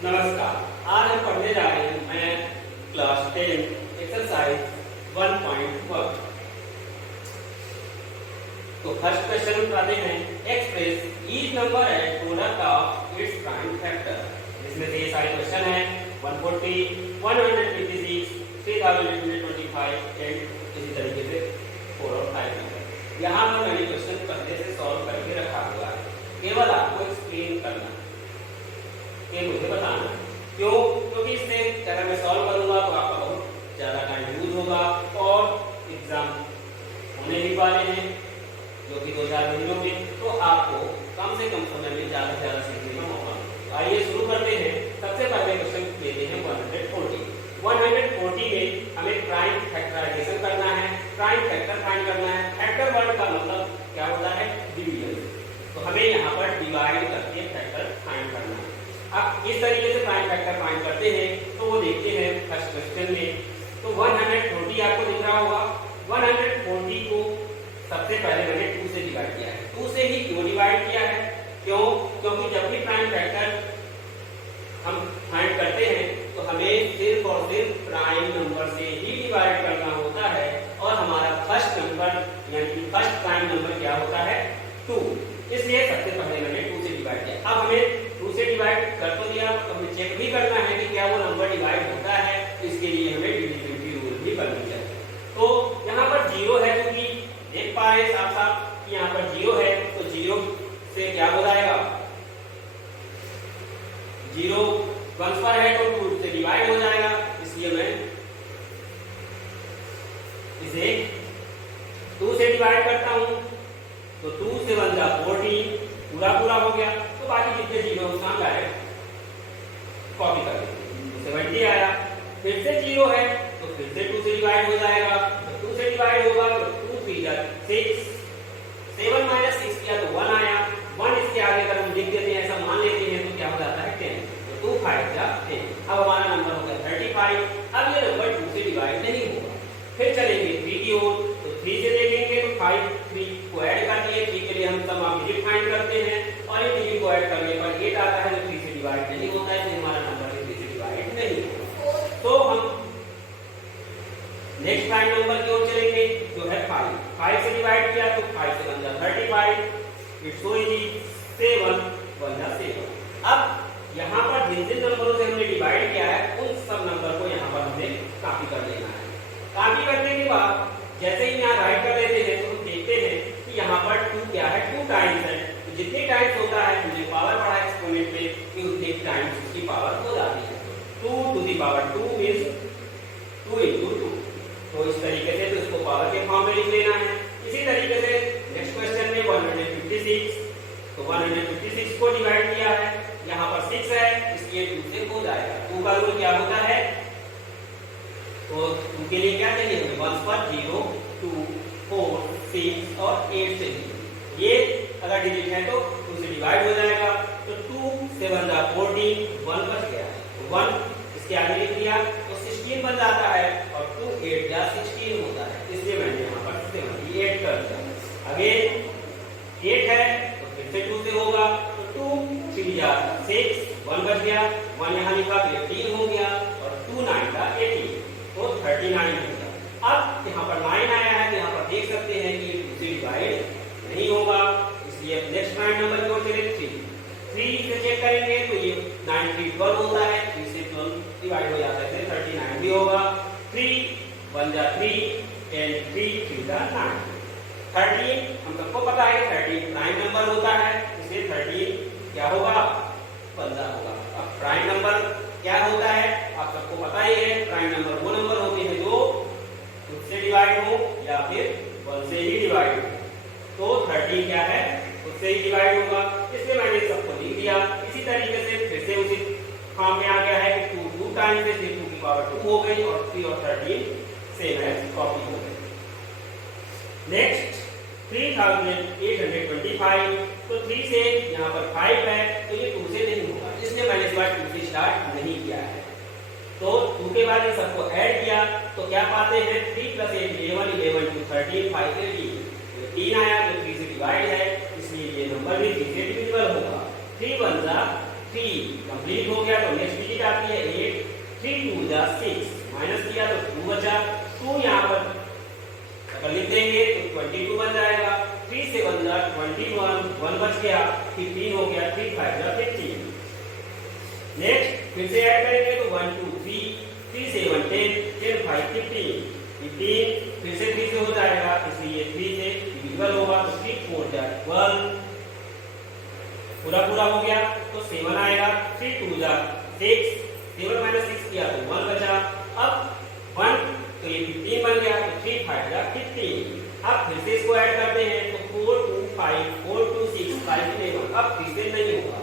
नमस्कार। आज हम पढ़ने जा रहे हैं मैथ क्लास 10 एक्सरसाइज 1.1। तो फर्स्ट क्वेश्चन उठाते हैं। Express each number at product of its prime factor. इसमें से ये सारे क्वेश्चन हैं 140, 156, 3825 एंड इसी तरीके से 4 और 5 नंबर। यहाँ पर मैंने क्वेश्चन पहले से सॉल्व करके रखा हुआ है, केवल आपको एक्सप्लेन करना कि मुझे बताना क्यों, क्योंकि इससे अगर मैं सॉल्व करूंगा तो आपका बहुत ज्यादा टाइम यूज होगा और एग्जाम होने भी वाले हैं जो कि 2-4 महीनों में, तो आपको कम से कम समय में ज्यादा से ज्यादा सीखने का मौका मिलेगा। आइए शुरू करते हैं। सबसे पहले क्वेश्चन लेते हैं 140। 140 में हमें प्राइम फैक्टराइजेशन करना है, प्राइम फैक्टर फाइंड करना है। फैक्टर वर्ड का मतलब क्या होता है? डिवीजन। तो हमें यहाँ पर डिवाइड करके फैक्टर फाइंड करना है। अब इस तरीके से प्राइम फैक्टर फाइंड करते हैं तो वो देखते हैं फर्स्ट क्वेश्चन में। तो 140 आपको दिख रहा होगा। 140 को सबसे पहले मैंने 2 से डिवाइड किया है। 2 से ही क्यों डिवाइड किया है? क्यों? क्योंकि जब भी प्राइम फैक्टर हम फाइंड करते हैं तो हमें सिर्फ और सिर्फ प्राइम नंबर से ही डिवाइड करना होता है और हमारा फर्स्ट नंबर यानी कि फर्स्ट प्राइम नंबर क्या होता है? 2। इसलिए सबसे पहले मैंने 2 से डिवाइड किया। अब हमें 2 से डिवाइड कर तो दिया, तो हमें चेक भी करना है कि क्या वो नंबर डिवाइड होता है। इसके लिए हमें डिविजिबिलिटी रूल भी करनी चाहिए। तो यहाँ पर 0 है, क्योंकि देख पा रहे साफ साफ कि यहाँ पर 0 है, तो 0 से क्या हो जाएगा? 0 1 पर है तो 2 से डिवाइड हो जाएगा। इसलिए मैं इसे 2 से डिवाइड करता हूं तो 2 से 1 जा 14 पूरा हो गया। तो बाकी जितने 0 उसका डायरेक्ट कॉपी कर लेंगे। 70 आया, फिर से 0 है तो फिर से 2 से डिवाइड हो जाएगा। तो 2 से डिवाइड होगा तो 2 3 जा 6, 7 माइनस 6 किया तो 1 आया। 1 इसके आगे अगर हम लिख देते हैं, ऐसा मान लेते हैं, तो क्या हो जाता है? 10। तो 2 5 जा 10। अब हमारा नंबर हो गया 35। अब ये नंबर 2 से डिवाइड नहीं होगा। फिर चलेंगे 3 की ओर, तो 3 से देखेंगे तो 5 3 को ऐड कर दिए। 3 के लिए हम सम ऑफ डिजिट फाइंड करते हैं और इन डिजिट को ऐड करने पर 8 आता है, जो 3 से डिवाइड नहीं होता है, तो हमारा नंबर 3 से डिवाइड नहीं होगा। तो हम नेक्स्ट प्राइम नंबर की ओर चलेंगे जो है 5। 5 से डिवाइड किया तो 5 से बन जाता 35। It's so easy. 7 बन जाता 7। अब यहाँ पर जिन जिन नंबरों से हमने डिवाइड किया है उन सब नंबर को यहाँ पर हमें कॉपी कर लेना है। कॉपी करने के बाद जैसे ही यहाँ राइट कर लेते हैं तो हम देखते हैं कि यहाँ पर 2 क्या है? 2 टाइम्स है। तो जितने टाइम्स होता है, हमने पावर पढ़ा एक्सपोनेंट में कि उतने टाइम्स उसकी पावर हो जाती है। 2 to the power 2 means 2 into 2। तो इस तरीके से तो इसको पावर के फॉर्म में लिख लेना है। इसी तरीके से नेक्स्ट क्वेश्चन में 156। तो 156 को डिवाइड किया है, यहाँ पर 6 है, इसलिए 2 से हो जाएगा। 2 का रूल क्या होता है? तो 2 के लिए क्या चाहिए हमें? 1 पर 0 2 4 6 और 8 चाहिए। ये अगर डिजिट है तो 2 से डिवाइड हो जाएगा। तो 2 से 1 जा 14, 1 बच गया। तो 1 इसके आगे लिख दिया तो 16 बन जाता है और 2 8 जा 16 होता है। इसलिए मैंने यहाँ पर 78 कर दिया। अगे 8 है तो फिर से 2 से होगा, तो 2 3 जा 6, 1 बच गया। 1 यहाँ लिखा तो 18 हो गया और 2 9 जा 18, तो 39 हो गया। अब यहाँ पर 9 आया है, तो यहाँ पर देख सकते हैं कि ये 2 से डिवाइड नहीं होगा। इसलिए नेक्स्ट प्राइम नंबर की ओर चले 3 से चेक करेंगे तो ये 9 3 12 होता है। 3 से 12 डिवाइड हो जाता है, 39 भी होगा। 3 1 जा 3 एंड 3 3 जा 9। 13 हम सबको पता है 13 प्राइम नंबर होता है, इसलिए 13 क्या होगा? 15 होगा। अब प्राइम नंबर क्या होता है आप सबको पता ही है। प्राइम नंबर वो नंबर होते हैं जो उससे डिवाइड हो या फिर 1 से ही डिवाइड हो। तो 13 क्या है? उससे ही डिवाइड होगा, इसलिए मैंने सबको लिख दिया। इसी तरीके से फिर से उसी फॉर्म में आ गया है कि 2 टाइम्स से 2 की पावर 2 हो गई और 3 और 13 सेम है, कॉपी हो गई। नेक्स्ट 3825। तो 3 से यहाँ पर 5 है तो ये 2 से नहीं होगा, इसलिए मैंने इस बार 2 से स्टार्ट नहीं किया है। तो 2 के बाद इन सबको ऐड किया तो क्या पाते हैं? 3 + 8 11, 11 2 13, 5 18। 3 आया तो 3 से डिवाइड है, इसलिए ये नंबर भी 3 से डिविजिबल होगा। 3 1 जा 3 कंप्लीट हो गया तो नेक्स्ट डिजिट आती है 8, 3 2 जा 6 माइनस किया तो 2 बचा, 2 यहाँ पर अगर लिख देंगे तो 22 बन जाएगा, 3 से 1 जा 21, 1 बच गया, 15 हो गया, 3 5 जा 15। नेक्स्ट फिर से ऐड करेंगे तो 1 2 3, 3 से 1 10, 10 5 15, 15 फिर से 3 से हो जाएगा, इसलिए 3 से डिविजिबल होगा तो 3 4 जा 12, पूरा हो गया तो 7 आएगा, 3 2 जा 6, 7 माइनस 6 किया तो 1 बचा, अब 1 तो ये 15 बन गया तो 3 5 जा 15। अब फिर से इसको ऐड करते हैं तो 4 2 5, 4 2 6, 5 11, अब फिर से नहीं होगा।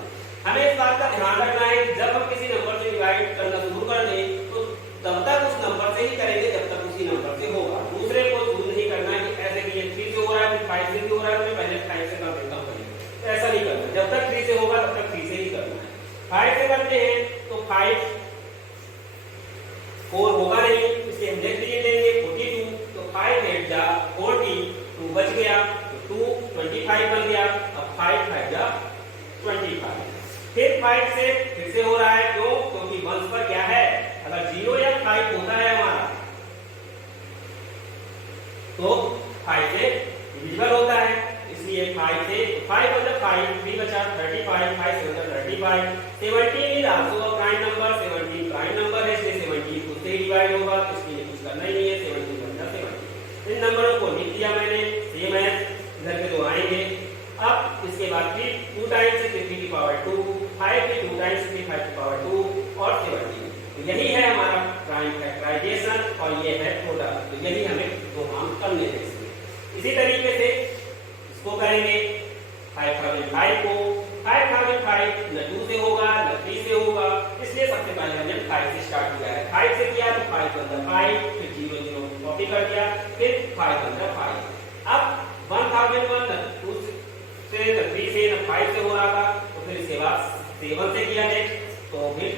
हमें इस बात का ध्यान रखना है जब हम किसी नंबर से डिवाइड करना शुरू कर दें तो तब तक उस नंबर से ही करेंगे जब तक उसी नंबर से होगा, दूसरे को यूज नहीं करना है कि ऐसे कि ये 3 से हो रहा है फिर 5 से भी हो रहा है तो मैं पहले 5 से कर देता हूं, तो ऐसा नहीं करना, जब तक 3 से होगा तब तक 3 से ही करना है। 5 से करते हैं तो 5 4 होगा नहीं, इसलिए हम नेक्स्ट डिजिट लेंगे 42, तो 5 8 जा 40, 2 बच गया तो 2 25 बन गया, अब 5 5 जा 25। फिर 5 से फिर से हो रहा है, क्यों? क्योंकि वंश पर क्या है, अगर 0 या 5 होता है हमारा तो 5 से डिविजिबल होता है, इसलिए 5 से 5 मतलब 5 3 बचा 35, 5 से मतलब 35, 17 is also a prime number, 17 prime number है इसलिए 17 खुद से डिवाइड होगा, इसलिए कुछ करना ही नहीं है, 17 बन जाता 17। इन नंबरों को लिख दिया मैंने, सेम है, इधर के दो आएंगे। अब इसके बाद फिर 2 टाइम्स से 3 की पावर 2, 5 के 2 टाइम्स से 5 की पावर 2 और 17। तो यही है हमारा प्राइम फैक्टराइजेशन और ये है प्रोडक्ट, तो यही हमें दो काम करने हैं इसमें। इसी तरीके से इसको करेंगे 5005 को, 5005 न 2 से होगा न 3 से होगा, इसलिए सबसे पहले हमने 5 से स्टार्ट किया है। 5 से किया तो 5 बन गया 5, फिर 0 0 कॉपी कर दिया, फिर 5 बन गया 5। अब 1001 न 2 से न 3 से न 5 से हो रहा था, तो फिर इसके बाद 7 से किया नेक्स्ट, तो फिर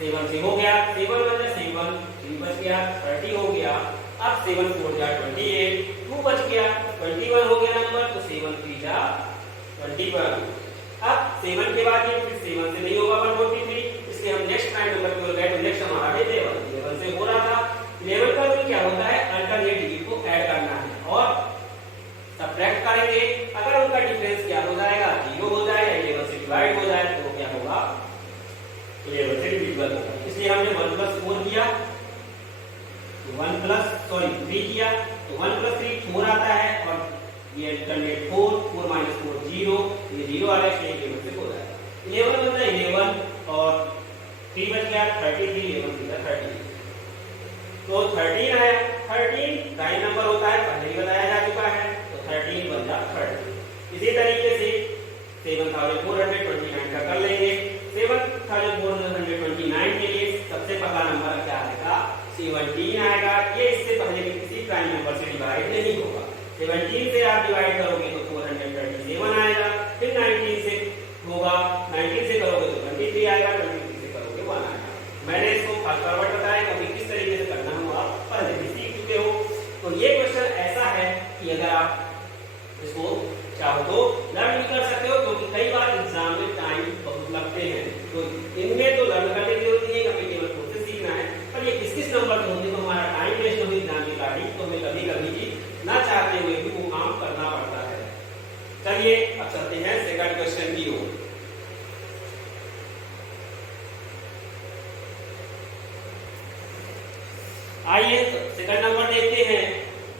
7 से हो गया, 7 बन गया 7, 3 बच गया 30 हो गया, अब 7 4 जा 28, 2 बच गया 21 हो गया नंबर, तो 7 3 जा 21। अब 7 के बाद ये फिर 7 से नहीं होगा 143, इसलिए हम नेक्स्ट प्राइम नंबर की ओर गए, तो नेक्स्ट हमारा है 11 से हो रहा था। 11 का रूल क्या होता है, अल्टरनेट डिजिट को ऐड करना है और सब्ट्रैक्ट करेंगे, अगर उनका डिफरेंस क्या हो जाएगा 0 हो जाएगा, 11 से डिवाइड हो जाए तो क्या होगा 11 से डिविजिबल होगा, इसलिए हमने 1 + 4 किया, 3 किया तो 1 + 3 4 आता है और ये अल्टरनेट 4 4 - 4 0, ये 0 आ रहा है इसलिए 11 से हो जाएगा। 11 मतलब 11 और 3 बच गया 33, 11 से 30, तो 13 है, 13 प्राइम नंबर होता है, पहले ही बताया जा चुका है, तो 13 बन जा 30। इसी तरीके से 7429 का कर लेंगे। 7429 के लिए सबसे पहला नंबर क्या आएगा 17 आएगा, ये इससे पहले के किसी प्राइम नंबर से डिवाइड नहीं होगा। 17 से आप डिवाइड करोगे तो 437 आएगा, फिर 19 से होगा, 19 से करोगे तो 23 आएगा, 23 से करोगे 1 आएगा। मैंने इसको फास्ट फॉरवर्ड बताया क्योंकि किस तरीके से करना हो आप पहले भी सीख चुके हो। तो ये क्वेश्चन ऐसा है कि अगर आप इसको चाहो तो लर्न भी कर सकते हो, क्योंकि कई बार एग्जाम में टाइम बहुत लगते हैं, तो इनमें तो लर्न करने की जरूरत नहीं है, हमें केवल खुद से सीखना है। पर ये किस नंबर के होंगे तो हमारा टाइम वेस्ट हो एग्जाम की गाड़ी, तो हमें कभी कभी चीज ना चाहते हुए भी वो काम करना पड़ता है। चलिए अब चलते हैं सेकंड क्वेश्चन की ओर। आइए सेकंड नंबर देखते हैं।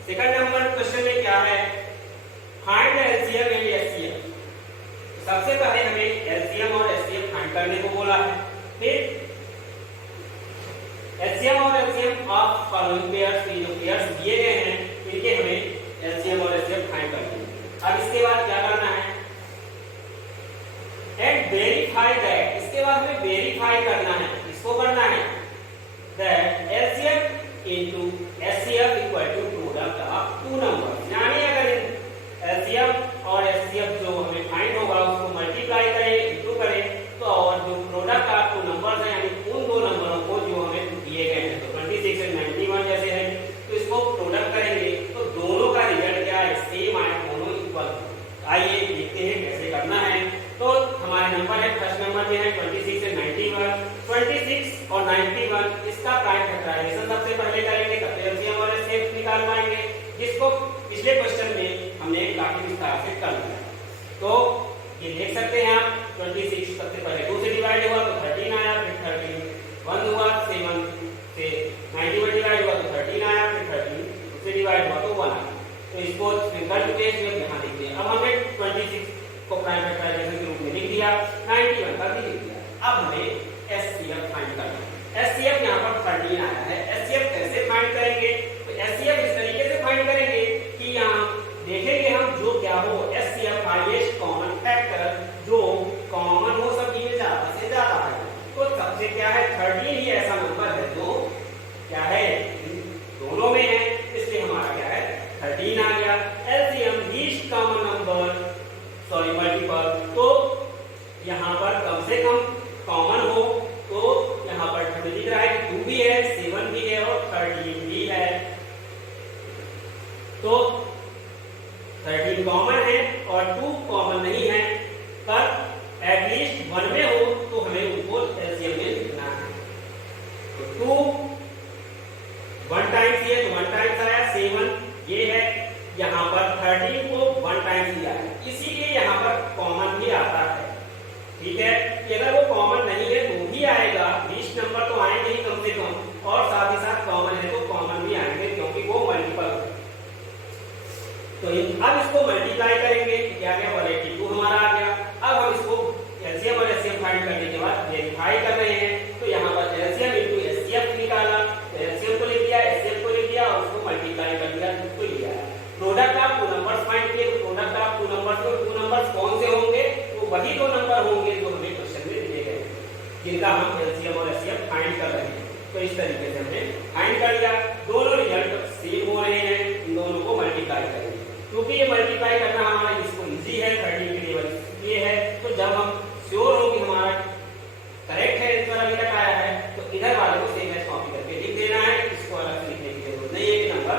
सेकंड नंबर क्वेश्चन में क्या है, फाइंड एलसीएम एंड एचसीएफ। सबसे पहले हमें एलसीएम और एचसीएफ फाइंड करने को बोला है, फिर एलसीएम और एचसीएफ ऑफ फॉलोइंग पेयर्स, ये जो पेयर्स दिए गए हैं इनके हमें एलसीएम और एचसीएफ फाइंड करने हैं। अब इसके बाद क्या करना है, एंड वेरीफाई दैट, इसके बाद हमें वेरीफाई करना है, इसको करना है that LCM into HCF equal to product of two numbers, यानी अगर LCM और HCF जो हमें फाइंड होगा उसको मल्टीप्लाई करें, इंटू करें, तो और जो प्रोडक्ट ऑफ टू नंबर्स हैं यानी उन दो नंबरों को जो हमें दिए गए हैं, तो 26 और 91 जैसे हैं, तो इसको प्रोडक्ट करेंगे तो दोनों का रिजल्ट क्या है, सेम आए, दोनों इक्वल। आइए देखते हैं कैसे करना है। तो हमारे नंबर है फर्स्ट नंबर में है 26 एंड 91। 26 और 91 इसका प्राइम फैक्टराइजेशन सबसे पहले करेंगे, तब तो एलसीएम और एचसीएफ निकाल पाएंगे, जिसको पिछले क्वेश्चन में हमने काफी विस्तार से कर लिया। तो ये देख सकते हैं आप 26 सबसे पहले 2 से डिवाइड हुआ तो 13 आया, फिर 13 1 हुआ, 7 से 91 डिवाइड हुआ तो 13 आया, फिर 13 से डिवाइड हुआ तो 1 आया। तो इसको सिंपल टू केस में यहां लिख दिया। अब हमने 26 को प्राइम फैक्टराइजेशन के रूप में लिख दिया, 91 का भी लिख दिया। अब हमें एचसीएफ फाइंड करना है। एचसीएफ यहां पर 13 आया है, एचसीएफ कैसे फाइंड करेंगे? तो एचसीएफ इस तरीके से फाइंड करेंगे कि यहां देखेंगे हम जो क्या हो एचसीएफ हाईएस्ट कॉमन फैक्टर जो कॉमन हो सभी में ज्यादा से ज्यादा है। तो सबसे क्या है 13 ही ऐसा नंबर है जो क्या है दोनों में है, इसलिए हमारा क्या है 13 आ गया। LCM least common number sorry multiple, तो यहां पर कम से कम कॉमन हो तो यहां पर हमें दिख रहा है कि 2 भी है, 7 भी है और 13 भी है। तो 13 कॉमन है और 2 कॉमन नहीं है, पर एटलीस्ट 1 में हो तो हमें उनको एलसीएम में लिखना है। तो 2 1 टाइम्स ये तो 1 टाइम्स आया, 7 ये है, यहाँ पर 13 को 1 टाइम्स दिया है, इसीलिए यहाँ पर कॉमन भी आता है। ठीक है, कि अगर वो कॉमन नहीं है तो भी आएगा, 20 नंबर तो आएंगे ही कम से कम, और साथ ही साथ कॉमन है तो कॉमन भी आएंगे क्योंकि वो मल्टीपल है। तो अब इसको मल्टीप्लाई करेंगे, क्या गया 182 हमारा आ गया। अब हम इसको एलसीएम और एचसीएफ फाइंड करने के बाद वेरीफाई कर रहे हैं, तो यहाँ पर एलसीएम इनटू एचसीएफ निकाला, एलसीएम को लिख दिया, एचसीएफ को लिख दिया और उसको मल्टीप्लाई कर दिया, तो लिया। प्रोडक्ट ऑफ 2 नंबर्स फाइंड किए, प्रोडक्ट ऑफ 2 नंबर्स में 2 नंबर्स कौन से होंगे? तो वही 2 नंबर होंगे जो हमें क्वेश्चन में दिए गए, जिनका हम एलसीएम और एचसीएफ फाइंड कर रहे हैं। तो इस तरीके से हमने फाइंड कर लिया, दोनों रिजल्ट सेम हो रहे हैं, इन दोनों को मल्टीप्लाई करेंगे। क्योंकि ये मल्टीप्लाई करना हमारा इसको इजी है, 13 के लेवल ये है, तो जब हम श्योर हो कि हमारा करेक्ट है, इस तरह तक आया है, तो इधर वाले को सेम एज कॉपी करके लिख देना है, इसको अलग से लिखने की जरूरत नहीं है कि नंबर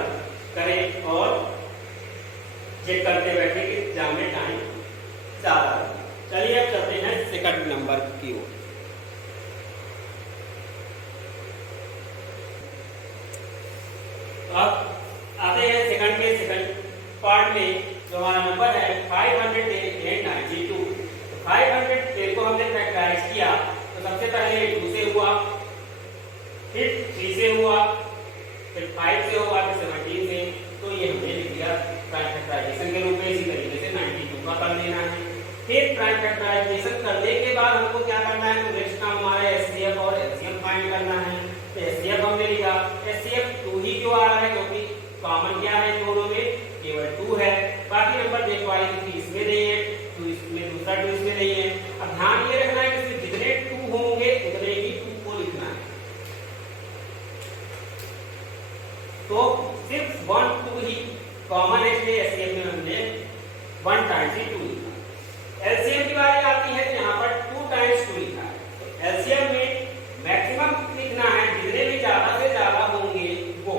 करें और चेक करते बैठे कि एग्जाम में टाइम ज्यादा है। चलिए अब चलते हैं सेकंड नंबर की ओर। अब आते हैं सेकंड पार्ट में, जो हमारा नंबर है 510 and 92। 510 को हमने फैक्टराइज किया, तो सबसे पहले 2 से हुआ, फिर 3 से हुआ, फिर 5 से हुआ, फिर 17 से। तो ये हमने लिख दिया प्राइम फैक्टराइजेशन के रूप में। इसी तरीके से 92 का कर लेना है। फिर प्राइम फैक्टराइजेशन करने के बाद हमको क्या करना है? तो नेक्स्ट काम हमारा एचसीएफ और एलसीएम फाइंड करना है। तो एचसीएफ हमने लिखा, एचसीएफ 2 ही क्यों आ रहा है? क्योंकि कॉमन क्या है दोनों में? केवल 2 है। बाकी नंबर देख पाए कि इसमें नहीं है, तो इसमें दूसरा 2 इसमें नहीं है। अब ध्यान ये रखना है कि सिर्फ जितने 2 होंगे उतने ही 2 को लिखना है। तो सिर्फ 1 2 ही कॉमन है, इसलिए एचसीएफ में हमने 1 टाइम्स ही 2 लिखा। एलसीएम की बारी आती है तो यहाँ पर 2 टाइम्स 2 लिखा है। तो एलसीएम में मैक्सिमम लिखना है, जितने भी ज्यादा से ज्यादा होंगे वो।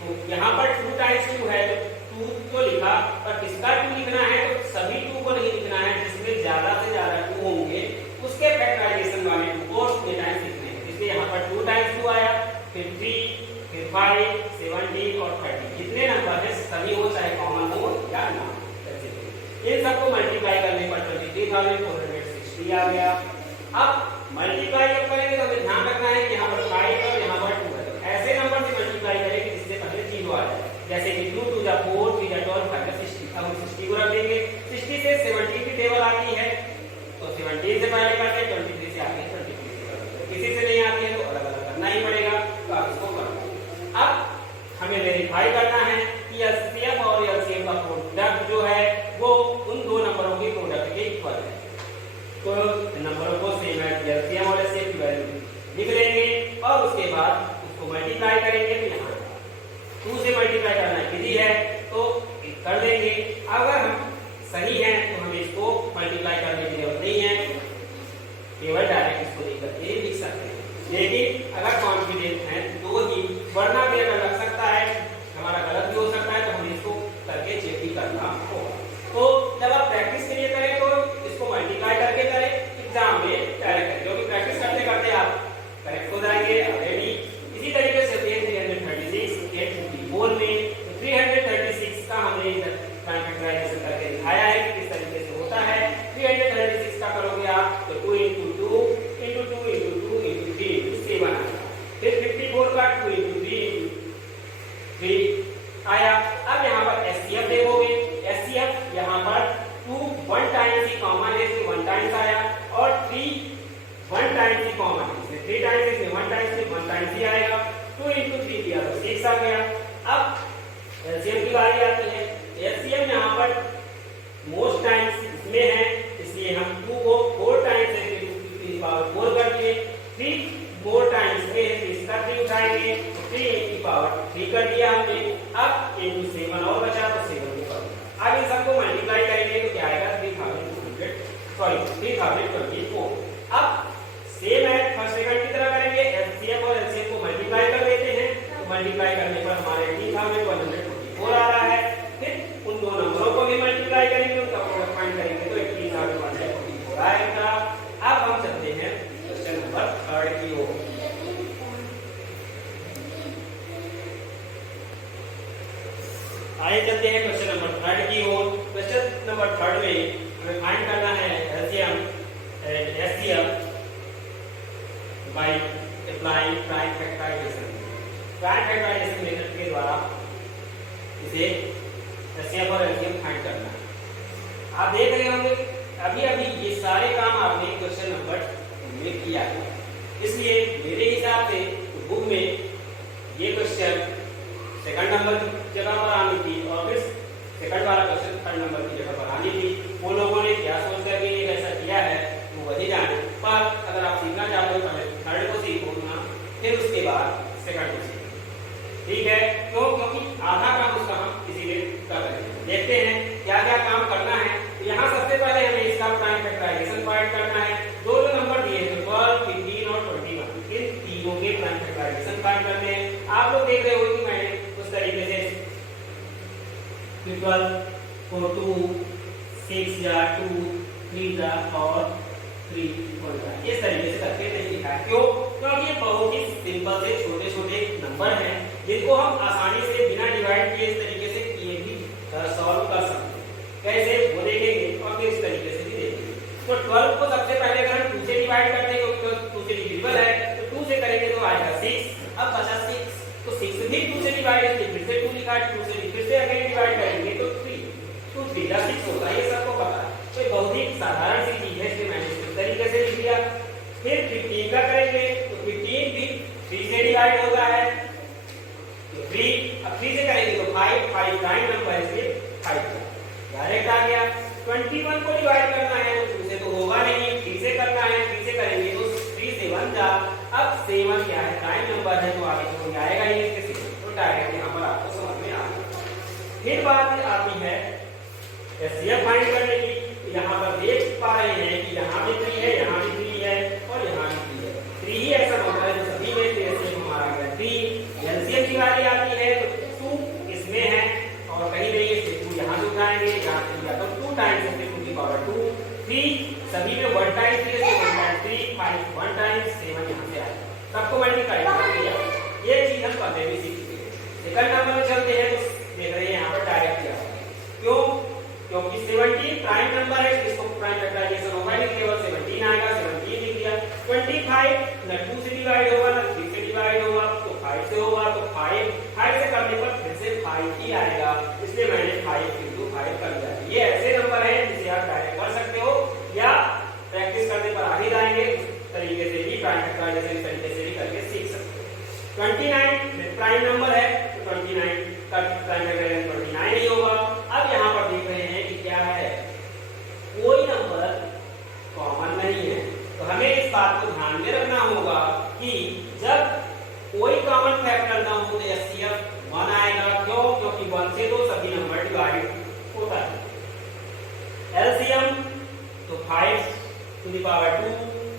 तो यहाँ पर 2 टाइम्स 2 है तो 2 तो लिखा, पर किसका 2 लिखना है? तो सभी 2 को नहीं लिखना है, जिसमें ज्यादा से ज्यादा 2 होंगे उसके फैक्टराइजेशन वाले 2 को उसमें टाइम्स लिखने हैं। इसलिए यहाँ पर 2 टाइम्स 2 आया, फिर 3, फिर 5, 17 और 30। जितने नंबर है सभी हो, चाहे कॉमन हो या ना। इन सबको मल्टीप्लाई करने पर 23,460 आ गया। अब मल्टीप्लाई जब करेंगे तो हमें ध्यान रखना है कि यहाँ पर 5 और यहाँ पर 2 है। ऐसे नंबर से मल्टीप्लाई करेंगे जिससे पहले 0 आ जाए, जैसे कि 2 2 जा 4, 3 जा 12, 5 जा 60। अब हम 60 को रख देंगे। 60 से 70 की टेबल आती है, तो 17 से पहले करते हैं, 23 से आगे 23 से करते हैं। किसी से नहीं आती है तो अलग अलग करना ही पड़ेगा, तो आप इसको कर लो। अब हमें वेरीफाई करना है कि एचसीएफ और एलसीएम का प्रोडक्ट जो है वो उन 2 नंबरों के प्रोडक्ट के इक्वल है। तो नंबरों को सेम है, एलसीएम और एचसीएफ की वैल्यू लिख लेंगे और उसके बाद उसको मल्टीप्लाई करेंगे। तो यहाँ 2 से मल्टीप्लाई करना विधि है तो कर लेंगे। अगर हम सही है तो हमें इसको मल्टीप्लाई करने की जरूरत नहीं है, केवल डायरेक्ट इसको लिख करके लिख सकते हैं। लेकिन अगर कॉन्फिडेंट है तो ही, वरना भी अगर लग सकता है हमारा गलत भी हो सकता है, तो हमें इसको करके चेक भी करना होगा। तो जब आप प्रैक्टिस के लिए करें तो इसको मल्टीप्लाई करके करें, एग्जाम में तो 2 into 2 into 2 into 2 into 3 into 7 आएगा। फिर 54 का 2 इंटू 3 इंटू 3 आया। अब यहाँ पर एचसीएफ देखोगे, एचसीएफ यहाँ पर 2 1 टाइम्स ही कॉमन है, इसमें 1 टाइम्स आया, और 3 1 टाइम्स ही कॉमन है, इसमें 3 टाइम्स, इसमें 1 टाइम्स, में 1 टाइम्स ही आएगा। 2 इंटू 3 दिया तो 6 आ गया। अब एलसीएम की बारी आती है। एलसीएम यहाँ पर मोस्ट टाइम्स इसमें है, इसलिए हम 2 को 4 टाइम्स से 4 कर दिए। 3 4 टाइम्स में है, इसका 3 उठाएंगे, 3 की पावर 3 कर दिया हमने। अब इंटू 7 और बचा तो 7 को कर दिया। अब इन सबको मल्टीप्लाई करेंगे तो क्या आएगा 3024। अब सेम है फर्स्ट सेकंड की तरह करेंगे, एलसीएम और एलसीएम को मल्टीप्लाई कर देते हैं। तो मल्टीप्लाई करने पर हमारे 3024 आ रहा है। फिर उन दो नंबरों को भी मल्टीप्लाई करेंगे, उनका प्रोडक्ट फाइंड करेंगे तो 3024 आएगा। अब हम चलते हैं क्वेश्चन नंबर 3 की ओर। आइए चलते हैं क्वेश्चन नंबर 3 की ओर। क्वेश्चन नंबर 3 में हमें फाइंड करना है LCM and HCF by applying prime factorization. Prime factorization method के द्वारा इसे एचसीएफ और एलसीएम फाइंड करना है। आप देख रहे होंगे अभी अभी ये सारे काम आपने क्वेश्चन नंबर में किया है, इसलिए मेरे हिसाब से बुक में ये क्वेश्चन सेकंड नंबर की जगह पर आनी थी और फिर सेकंड वाला क्वेश्चन थर्ड नंबर की जगह पर आनी थी। वो लोगों ने क्या सोच कर ये ऐसा किया है वो वही जाने। पर अगर आप सीखना चाहते हो पहले थर्ड को सीखो ना, फिर उसके बाद सेकंड को सीखो, ठीक है? क्यों? क्योंकि आधा काम उसका हम इसीलिए कर रहे हैं। देखते हैं क्या क्या काम करना है। यहाँ सबसे पहले हमें इसका प्राइम फैक्टराइजेशन फाइंड करना है। दो नंबर दिए थे 12, 15 और 21, इन तीनों के प्राइम फैक्टराइजेशन फाइंड करने हैं। आप लोग देख रहे हो कि मैंने उस तरीके से 12 को 2 6 या 2 3 जा और 3 1 जा, इस तरीके से करके नहीं लिखा है। क्यों? क्योंकि ये बहुत ही सिंपल से छोटे छोटे नंबर हैं जिनको हम आसानी से बिना डिवाइड किए इस तरीके से किए भी सॉल्व कर सकते हैं। कैसे वो देखेंगे और फिर इस तरीके से भी देखेंगे। तो 12 को सबसे पहले अगर हम 2 से डिवाइड करते हैं क्योंकि 2 से डिविजिबल है, तो 2 से करेंगे तो आएगा 6। अब बचा 6, तो 6 भी 2 से डिवाइड है, फिर से 2 लिखा है, 2 से फिर से अगेन डिवाइड करेंगे तो 3, 2 3 जा 6 होता है, ये सबको पता है। तो ये बहुत ही साधारण सी चीज है, इसलिए मैंने इस तरीके से लिख दिया। फिर 15 का करेंगे तो 15 भी 3 से डिवाइड होता है तो 3, अब 3 से करेंगे तो 5 प्राइम नंबर है इसलिए 5 डायरेक्ट आ गया। 21 को डिवाइड करना है तो 2 से तो होगा नहीं, 3 से करना है, 3 से करेंगे तो 3 से 1 जा। अब 7 क्या है प्राइम नंबर है तो आगे तो आएगा ही इसके 7, तो डायरेक्ट यहाँ पर आपको समझ में आ गया। फिर बात आती है एचसीएफ फाइंड करने की। यहाँ पर देख पा रहे हैं कि यहाँ भी 3 है, यहाँ भी 3 है और यहाँ भी 3 है। 3 ही ऐसा होता है जो सभी में एचसीएफ हमारा है 3। एलसीएम की बारी आती है तो 2 इसमें है और कहीं नहीं है, 2 यहाँ से उठाएंगे, यहाँ से लिया तो 2 टाइम्स 2 की पावर 2। 3 सभी में 1 टाइम्स है, 1 टाइम्स 3, 5 1 टाइम्स 7 यहाँ से आएगा। सबको मल्टीप्लाई कर दिया। ये चीज हम पहले भी सीख चुके हैं। सेकंड नंबर में चलते हैं तो देख रहे हैं यहाँ पर डायरेक्ट किया हुआ है। क्यों? क्योंकि 17 प्राइम नंबर है, इसको प्राइम फैक्टराइजेशन होगा नहीं, केवल 17 आएगा, 17 लिख दिया। 25 न 2 से डिवाइड होगा न 3 से डिवाइड होगा तो 5 से होगा, तो 5 से करने पर फिर से 5 ही आएगा, इसलिए मैंने 5 into 5 कर दिया। ये ऐसे नंबर है जिसे आप डायरेक्ट कर सकते हो या प्रैक्टिस करने पर आगे जाएंगे तरीके से भी प्राइम फैक्टराइजेशन इस तरीके से भी करके सीख सकते हो। 29 प्राइम नंबर है तो 29 का प्राइम फैक्टराइजेशन 29 ही होगा। अब यहाँ पर देख रहे हैं कि क्या है, कोई नंबर कॉमन नहीं है, तो हमें इस बात को ध्यान में रखना होगा कि जब कोई कॉमन फैक्टर ना हो तो एचसीएफ 1 आएगा। क्यों? क्योंकि 1 से तो सभी नंबर डिवाइड होता है। एलसीएम तो 5 टू द पावर 2,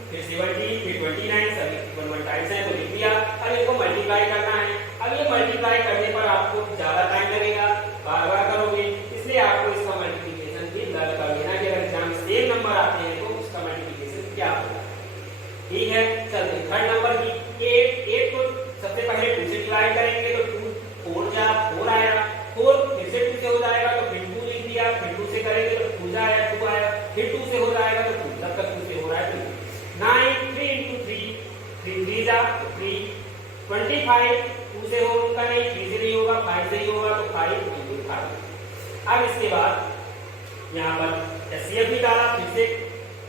फिर 70, फिर 29 सभी 1 टाइम्स है तो लिख दिया। अब इनको मल्टीप्लाई करना है। अब ये मल्टीप्लाई करने पर आपको ज्यादा टाइम लगेगा, बार बार करोगे, इसलिए आपको इसका मल्टीप्लिकेशन भी लर्न कर लेना कि अगर एग्जाम में सेम नंबर आते हैं तो उसका मल्टीप्लिकेशन क्या होगा। ठीक है, चलते थर्ड नंबर की 8 को सबसे पहले 2 से डिवाइड करेंगे तो 2 4 जा 4 आया, 4 फिर से 2 से हो जाएगा तो फिर 2 लिख दिया, फिर 2 से करेंगे तो 2 आया 2 आया, फिर 2 से हो जाएगा तो 2 जब तक 2 से हो रहा है 25 2 से होगा नहीं, 3 से नहीं होगा, 5 से ही होगा, तो 5 into 5। अब इसके बाद यहाँ पर एचसीएफ भी डाला, फिर से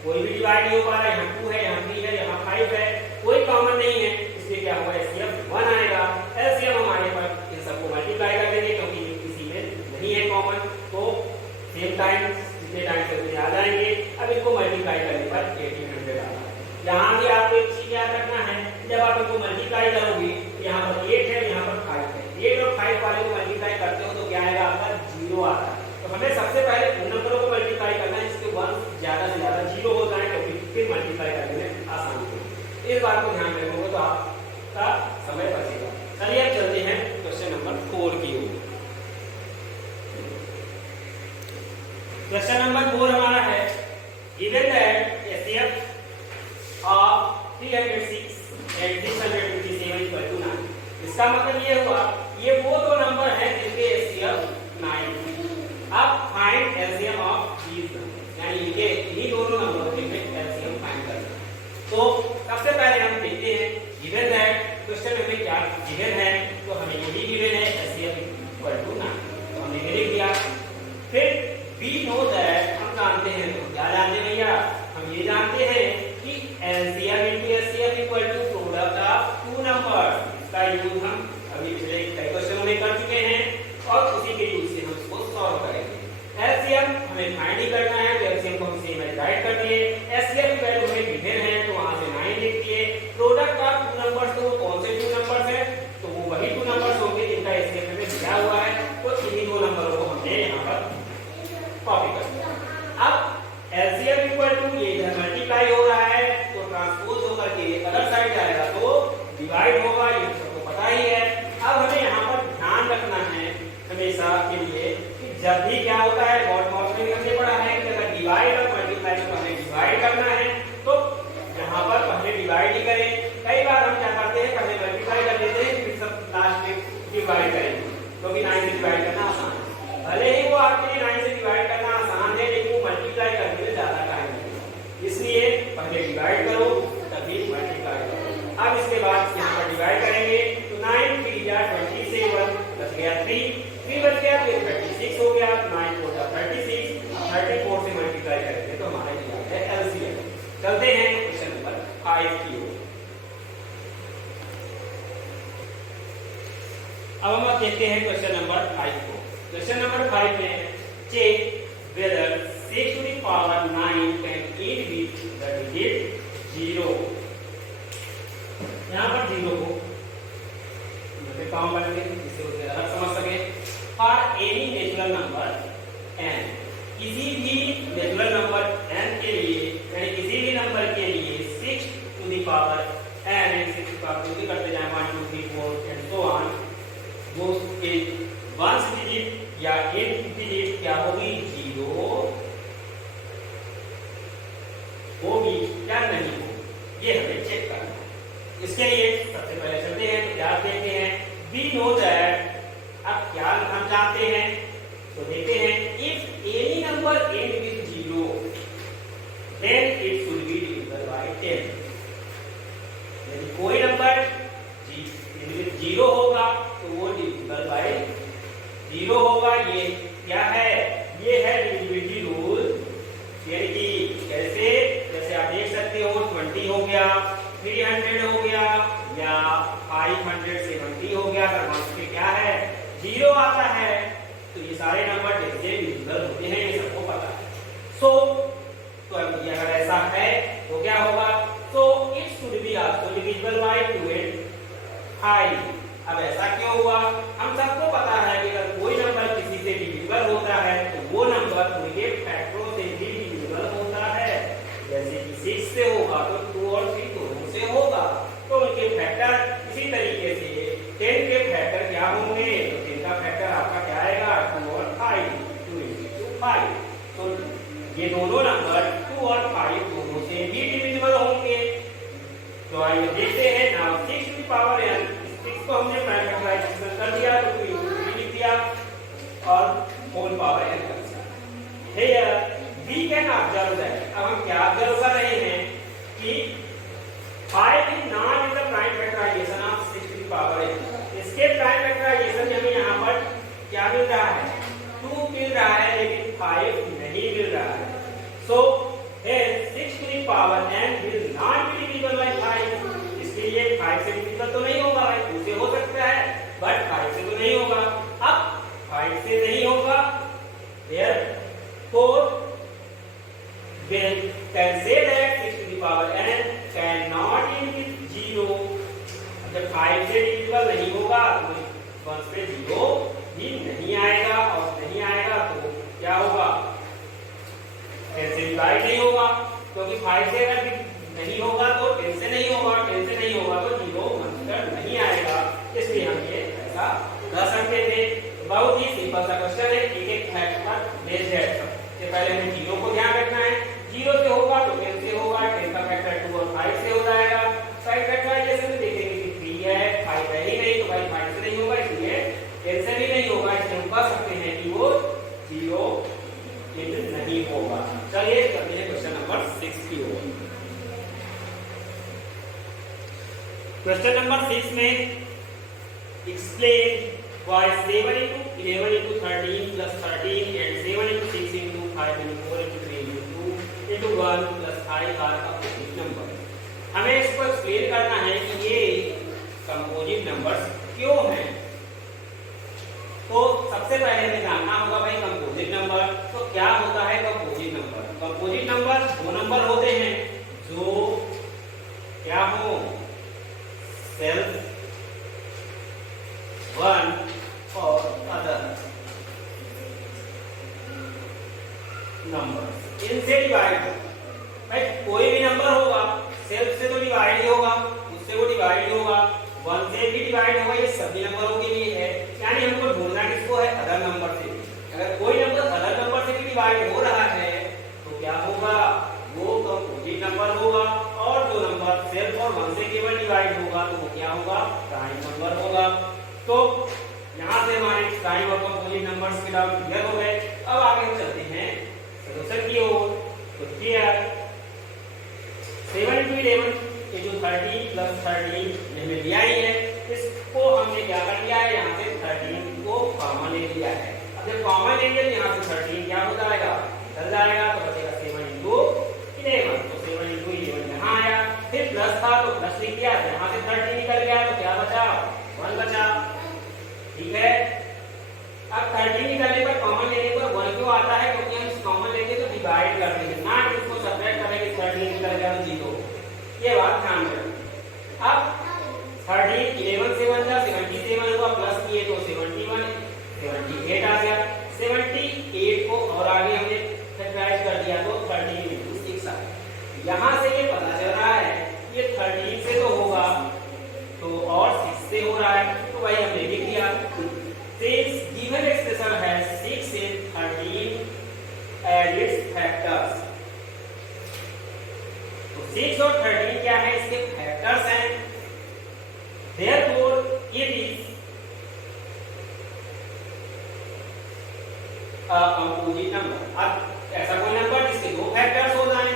कोई भी डिवाइड नहीं हो पा रहा है, यहाँ 2 है, यहाँ 3 है, यहाँ 5 है, कोई कॉमन नहीं है, इसलिए क्या होगा एचसीएफ 1 आएगा। एलसीएम हमारे पास इन सबको मल्टीप्लाई कर देंगे क्योंकि किसी में नहीं है कॉमन, तो सेम टाइम जितने टाइम से उतने आ जाएंगे। अब इनको मल्टीप्लाई करने पर 1800 आएगा। यहाँ भी आपको एक चीज याद रखना है, जब आप इनको मल्टीप्लाई करोगे, यहाँ पर 8 है, यहाँ पर 5 है, 8 और 5 वाले को मल्टीप्लाई करते हो तो क्या आएगा आपका 0 आता है। तो हमें सबसे पहले उन नंबरों को मल्टीप्लाई करना है जिसके 1 ज्यादा से ज्यादा 0 होता है, क्योंकि फिर मल्टीप्लाई करने में आसानी होगी। इस बात को ध्यान में रखोगे तो आपका समय बचेगा। चलिए अब चलते हैं क्वेश्चन नंबर 4 की ओर। क्वेश्चन नंबर 4 हमारा है given that HCF of 306 and 657 equal to 9। इसका मतलब ये हुआ ये वो दो नंबर है जिनके एचसीएफ 9। अब find LCM of these numbers, यानी ये इन्हीं दोनों नंबरों के एलसीएम फाइंड करना। तो सबसे पहले हम देखते हैं गिवन दैट, क्वेश्चन में क्या गिवन है, तो हमें ये भी गिवन है एचसीएफ इक्वल टू 9, तो हमने ये लिख दिया। फिर वी नो दैट, हम जानते हैं, तो क्या जानते हैं भैया, हम ये जानते हैं कि LCM into HCF equal to product of two numbers. इसका यूज हम अभी पिछले कई क्वेश्चनों में कर चुके हैं और उसी के यूज से हम इसको सॉल्व करेंगे। LCM हमें फाइंड ही करना है, तो LCM को हम इसी में राइट कर दिए। HCF की वैल्यू हमें गिवन है तो वहां से 9 लिख दिए। प्रोडक्ट ऑफ टू नंबर्स, तो वो कौन से टू नंबर्स हैं, तो वो वही टू नंबर्स होंगे जिनका HCF में दिया हुआ है, तो इन्हीं दो नंबरों को हमने यहाँ पर कॉपी कर दिया। अब LCM इक्वल टू ये इधर मल्टीप्लाई हो रहा है तो ट्रांसपोज होकर के अदर साइड जाएगा तो डिवाइड होगा, ये सबको पता ही है। अब हमें यहाँ पर ध्यान रखना है हमेशा के लिए कि जब भी क्या होता है, बहुत बहुत में हमने पढ़ा है कि अगर डिवाइड और मल्टीप्लाई को हमें डिवाइड करना है तो यहाँ पर पहले डिवाइड ही करें। कई बार हम क्या करते हैं, पहले मल्टीप्लाई कर लेते हैं फिर सब लास्ट में डिवाइड करेंगे, क्योंकि 9 से डिवाइड करना आसान है। भले ही वो आपके लिए 9 से डिवाइड करना आसान है, लेकिन वो मल्टीप्लाई करने में ज्यादा टाइम लगेगा, इसलिए पहले डिवाइड करो तभी मल्टीप्लाई करो। अब इसके बाद यहाँ पर डिवाइड करेंगे तो 9 3 या 27 बच गया 3 बच गया, फिर 36 हो गया, 9 4 जा 36, 34 से मल्टीप्लाई करेंगे तो हमारा ये है एलसीएम। चलते हैं क्वेश्चन नंबर 5 की ओर। अब हम देखते हैं क्वेश्चन नंबर 5 को। क्वेश्चन नंबर 5 में check whether 6 to the power 9 can end with the digit 0। यहाँ पर 0 को काम करेंगे जिससे उसे अलग समझ सके। For any natural number n, किसी भी नेचुरल नंबर n के लिए, यानी किसी भी नंबर के लिए 6 to the power n, 6 की पावर पूरी करते जाए 1 2 3 4 एंड सो ऑन, वो वंस डिजिट या एंड डिजिट क्या होगी 0 होगी या नहीं होगी, ये हमें चेक करना है। इसके लिए सबसे पहले चलते हैं तो क्या देखते हैं, वी नो दैट। अब क्या हम जानते हैं तो देखते हैं, if any number end with 0 then it should be divisible by 10। यदि कोई नंबर एंड विद 0 होगा तो वो डिविजिबल बाय 0 होगा। ये क्या है, ये है डिविजिबिलिटी रूल, यानी कि जैसे आप देख सकते हो 20 हो गया, 300 हो गया या 570 हो गया, अगर वहां पे क्या है 0 आता है तो ये सारे नंबर डिविजिबल होते हैं, ये सबको पता है। सो तो अगर ऐसा है तो क्या होगा, तो it should be also divisible by 2 and 5। अब ऐसा क्यों हुआ, हम सबको पता है कि अगर कोई नंबर किसी से डिविजिबल होता है तो वो नंबर उनके फैक्टरों से भी डिविजिबल होता है। जैसे कि 6 से होगा तो 2 और 3 दोनों से होगा, तो उनके फैक्टर इसी तरीके से 10 के फैक्टर क्या होंगे, तो 10 का फैक्टर आपका क्या आएगा 2 और 5, 2 into 5। तो ये दोनों नंबर 2 और 5 दोनों से भी डिविजिबल होंगे। तो आइए देखते हैं ना, 6 की पावर n, 6 को हमने फैक्टराइजेशन कर दिया तो 2 into 3 लिख दिया और होल पावर n कर दिया। Here we can observe that, अब हम क्या ऑब्जर्व कर रहे हैं कि 5 is not in the prime factorization of 6 to the can not in with zero. जब 5 से डिविजिबल नहीं होगा तो 1 से जीरो भी नहीं आएगा, और नहीं आएगा तो क्या होगा, 10 से डिवाइड नहीं होगा, क्योंकि 5 से अगर नहीं होगा तो 10 से नहीं होगा, 10 से नहीं होगा तो जीरो आंसर नहीं आएगा। इसलिए हम ये ऐसा कर सकते थे। बहुत ही सिंपल सा क्वेश्चन है, एक एक फैक्ट पर बेस्ड है। सबसे पहले हमें जीरो को ध्यान रखना है, जीरो से होगा तो 10 से होगा, 10 का फैक्टर 2 और 5 से हो जाएगा। साइड फैक्टराइजेशन में देखेंगे कि 3 है, 5 है ही नहीं, तो भाई 5 से नहीं होगा, इसलिए 10 से भी नहीं होगा, इसलिए हम कह सकते हैं कि वो जीरो नहीं होगा। चलिए करते हैं क्वेश्चन नंबर 6 की ओर। क्वेश्चन नंबर 6 में explain why 7 into 11 into 13 plus 13 and 7 into 6 into 5 into 4 into 3 into 2 into 1 plus 5 are composite number। हमें इसको एक्सप्लेन करना है कि ये कंपोजिट नंबर्स क्यों हैं। तो सबसे पहले हमें जानना होगा भाई कंपोजिट नंबर तो क्या होता है। कंपोजिट नंबर, कंपोजिट नंबर वो नंबर होते हैं जो क्या हो, सेल्फ, वन और अदर नंबर इनसे डिवाइड हो। भाई कोई भी नंबर होगा सेल्फ से तो डिवाइड ही होगा, उससे वो डिवाइड ही होगा, वन से भी डिवाइड होगा, ये सभी नंबरों के लिए है। यानी हमको ढूंढना किसको है, अदर नंबर से। अगर कोई नंबर अदर नंबर से भी डिवाइड हो रहा है तो क्या होगा, वो कंपोजिट नंबर होगा। और जो नंबर सेल्फ और वन से केवल डिवाइड होगा तो वो क्या होगा, प्राइम नंबर होगा। तो यहाँ से हमारे प्राइम और कंपोजिट नंबर्स के डाउट क्लियर हो गए। अब आगे हम चलते हैं सॉल्यूशन की ओर। तो हियर 7 into 11 into 13 plus 13 हमें दिया ही है, इसको हमने क्या कर लिया है, यहाँ से 13 को कॉमन ले लिया है। अब जब कॉमन लेंगे तो यहाँ से 13 क्या हो जाएगा, चल जाएगा, तो बचेगा 7 into 11। तो 7 into 11 यहाँ आया, फिर प्लस था तो प्लस लिख दिया, यहाँ से 13 निकल गया तो क्या बचा, 1 बचा। ठीक है, अब 13 निकालने पर कॉमन लेने पर 1 क्यों आता है, क्योंकि हम कॉमन लेंगे तो डिवाइड करते हैं, ना कि उसको सब्ट्रैक्ट करेंगे। 13 निकल गया तो 0, ये बात ध्यान में रखना। अब 13 11 से बन जा 77 हुआ, प्लस किए तो 71 78 आ गया। 78 को और आगे हमने फैक्टराइज कर दिया तो 13 into 6 आ गया। यहाँ से ये पता चल रहा है ये 13 से तो होगा तो और 6 से हो रहा है, तो भाई हमने लिख दिया since given expression has 6 and 13 as its factors। तो 6 और 13 क्या है, इसके फैक्टर्स हैं। therefore it is a composite number। अब ऐसा कोई नंबर जिसके दो फैक्टर्स हो जाए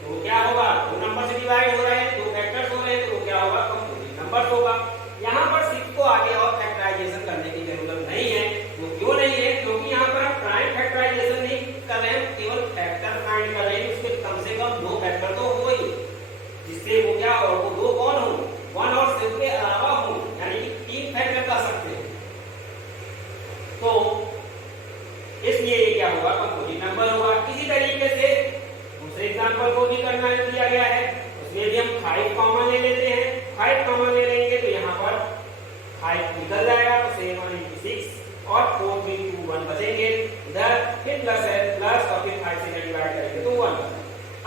तो क्या होगा, दो नंबर से डिवाइड हो रहे हैं, दो फैक्टर्स हो रहे हैं, तो वो क्या होगा, कंपोजिट नंबर होगा। यहाँ पर 6 को आगे और फैक्टराइजेशन करने की जरूरत नहीं है। वो क्यों नहीं है, क्योंकि यहाँ पर हम प्राइम फैक्टराइजेशन नहीं कर रहे हैं, केवल फैक्टर फाइंड कर रहे हैं। उसके कम से कम दो फैक्टर तो हो ही, जिससे वो क्या हो, वो दो कौन हो, 1 और 7 के अलावा हो, यानी कि 3 फैक्टर कर सकते हैं। तो इसलिए ये क्या होगा, कंपोजिट नंबर होगा। इसी तरीके से दूसरे एग्जांपल को भी करना दिया गया है, उसमें भी हम 5 कॉमन ले लेते हैं। 5 कॉमन ले लेंगे तो यहाँ पर 5 निकल जाएगा, तो 7 into 6 और 4 3 2 1 बचेंगे इधर, फिर प्लस है प्लस और फिर 5 से डिवाइड करेंगे तो 1।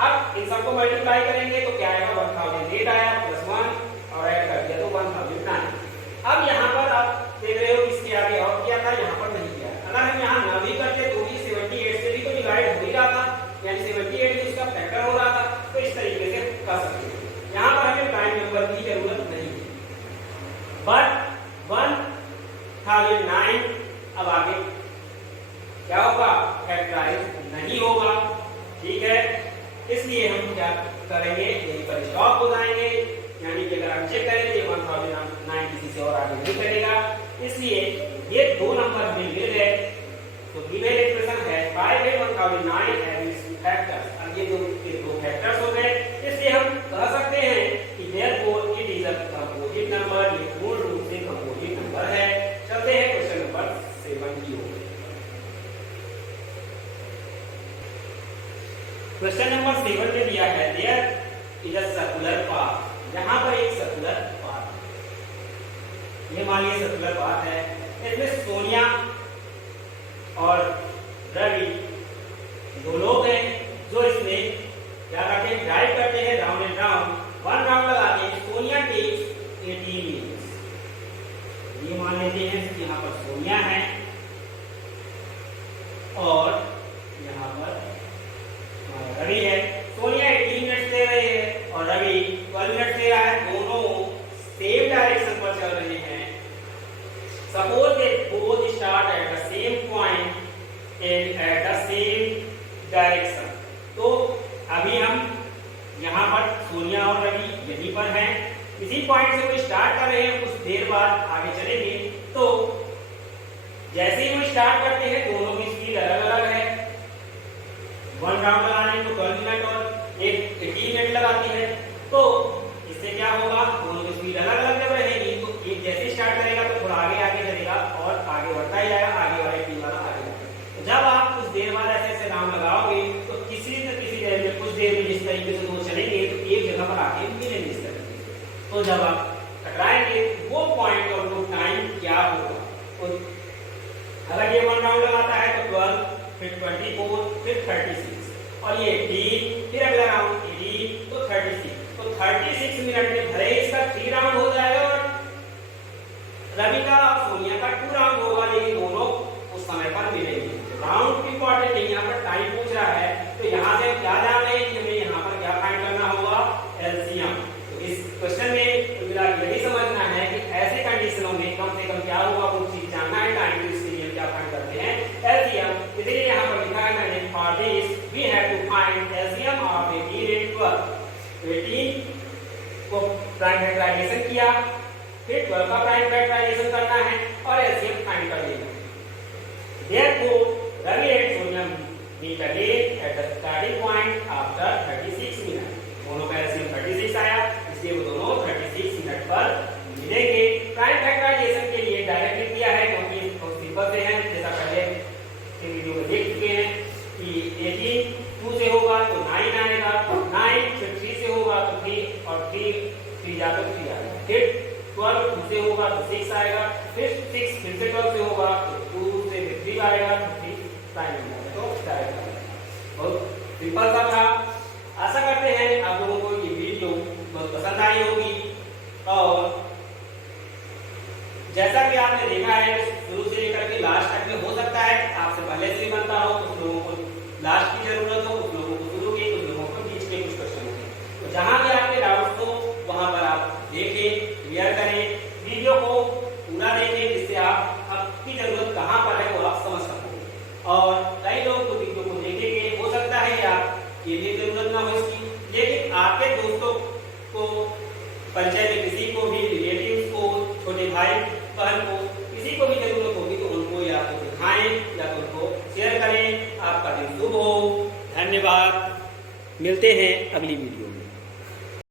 अब इन सबको मल्टीप्लाई करेंगे तो क्या आएगा, 1008 आया प्लस 1 और ऐड कर दिया तो 1009। अब यहाँ पर आप देख रहे हो इसके आगे और किया था, यहाँ पर नहीं किया। अगर हम यहाँ ना भी करते तो भी 78 से भी तो डिवाइड हो ही रहा था, यानी 78 भी उसका फैक्टर हो रहा था। तो इस तरीके से कर सकते हैं। यहाँ पर हमें प्राइम नंबर की जरूरत नहीं है। बट 1009 अब आगे क्या होगा, फैक्टराइज नहीं होगा। ठीक है, इसलिए हम क्या करेंगे, यहीं पर स्टॉप हो जाएंगे। यानी कि अगर हम चेक करें तो 1009 किसी से और आगे नहीं करेगा। इसलिए ये दो नंबर हमें मिल गए। तो गिवन एक्सप्रेशन है 5 and 1009 एज इट्स फैक्टर्स। अब ये दो फैक्टर्स हो गए, इसलिए हम कह सकते हैं कि therefore it is a composite number। ये मूल रूप से कंपोजिट नंबर है। चलते हैं क्वेश्चन नंबर 7 की ओर। क्वेश्चन नंबर 7 में दिया है there is a circular circular path, यहाँ पर एक सर्कुलर पाथ, ये मान लीजिए सर्कुलर पाथ है। इसमें सोनिया और रवि दो लोग हैं जो इसमें क्या करते हैं, ड्राइव करते हैं राउंड एंड राउंड। 1 राउंड लगाते हैं, सोनिया टेक्स 18 मिनट्स। ये मान लेते हैं कि यहाँ पर सोनिया है और यहाँ पर रवि है। सोनिया 18 मिनट्स ले रहे हैं और रवि 12 मिनट्स ले रहा है। दोनों सेम डायरेक्शन पर चल रहे हैं। Suppose they both start at the same point and at the same direction. तो अभी हम यहाँ पर सोनिया और रवि यहीं पर हैं, इसी पॉइंट से वो स्टार्ट कर रहे हैं, कुछ देर बाद आगे चलेंगे। तो जैसे ही वो स्टार्ट करते हैं दोनों की स्पीड अलग अलग है। 1 राउंड लगाने को 12 मिनट और एक 18 मिनट लगाती है। तो इससे क्या होगा, दोनों की स्पीड अलग अलग जब रहेगी तो एक जैसे स्टार्ट करेगा तो थोड़ा आगे आगे चलेगा और आगे बढ़ता ही जाएगा, आगे वाले टीम वाला आगे बढ़ेगा। तो जब आप कुछ देर बाद ऐसे ऐसे राउंड लगाओगे तो किसी न किसी देर में कुछ देर में जिस तरीके से दो चलेंगे तो एक जगह पर आके मिलेंगे इस तरीके से। तो जब आप टकराएंगे वो पॉइंट और वो टाइम क्या होगा। तो अगर ये 1 राउंड लगाता है तो 12, फिर 24, फिर 36 और ये 18, फिर अगला राउंड 18 तो 36। तो 36 मिनट में भले ही इसका 3 राउंड हो जाएगा और रवि का और सोनिया का 2 राउंड होगा, लेकिन दोनों उस समय पर मिलेंगे। राउंड इंपॉर्टेंट नहीं, यहाँ पर टाइम पूछ रहा है। तो यहाँ से क्या जान रहे हैं कि हमें यहाँ पर क्या फाइंड करना होगा, एलसीएम। तो इस क्वेश्चन में मेरा यही समझना है कि ऐसे कंडीशनों में कम से कम क्या होगा वो चीज जानना है। टाइम टू स्केल क्या फाइंड करते हैं, एलसीएम। इसलिए यहाँ पर लिखा है मैंने, for this we have to find LCM of 18 and 12। 18 को प्राइम फैक्टराइजेशन किया, फिर 12 का प्राइम फैक्टराइजेशन करना है और एलसीएम फाइंड कर लेना है। Therefore, Ravi and Sonia meet again at the starting point after 36 minutes. दोनों का एलसीएम 36 आया, इसलिए वो दोनों 36 मिनट पर मिलेंगे। प्राइम फैक्टराइजेशन के लिए डायरेक्ट लिख दिया है क्योंकि बहुत सिंपल से है, जैसा पहले के वीडियो में देख चुके हैं कि 18 2 से होगा तो 9 आएगा, 9 फिर 3 से होगा तो 3 और 3 जाकर 3 आएगा, फिर 12 2 से होगा तो 6 आएगा, फिर 6 फिर से 12 से होगा तो 2 से 3 आएगा, 3 प्राइम नंबर तो डायरेक्ट आएगा। बहुत सिंपल सा था। आशा करते हैं आप लोगों को ये वीडियो बहुत पसंद आई होगी और जैसा कि आपने देखा है शुरू से लेकर के लास्ट तक में हो सकता है आपसे पहले से भी बनता हो, कुछ लोगों को लास्ट की जरूरत हो, कुछ लोगों को शुरू की, कुछ लोगों को बीच के कुछ क्वेश्चन होंगे। तो जहां भी आपके डाउट्स हो वहां पर आप देखें, क्लियर करें, वीडियो को पूरा देखें जिससे आपकी जरूरत कहां पर है वो आप समझ सको। और कई लोग तो वीडियो को देखेंगे, हो सकता है आप ये भी जरूरत ना हो इसकी, लेकिन आपके दोस्तों को, पंचायत में किसी को भी, रिलेटिव्स को, छोटे भाई बहन को, किसी को भी जरूरत होगी तो उनको या तो दिखाएं या तो उनको शेयर करें। आपका दिन शुभ हो। धन्यवाद, मिलते हैं अगली वीडियो।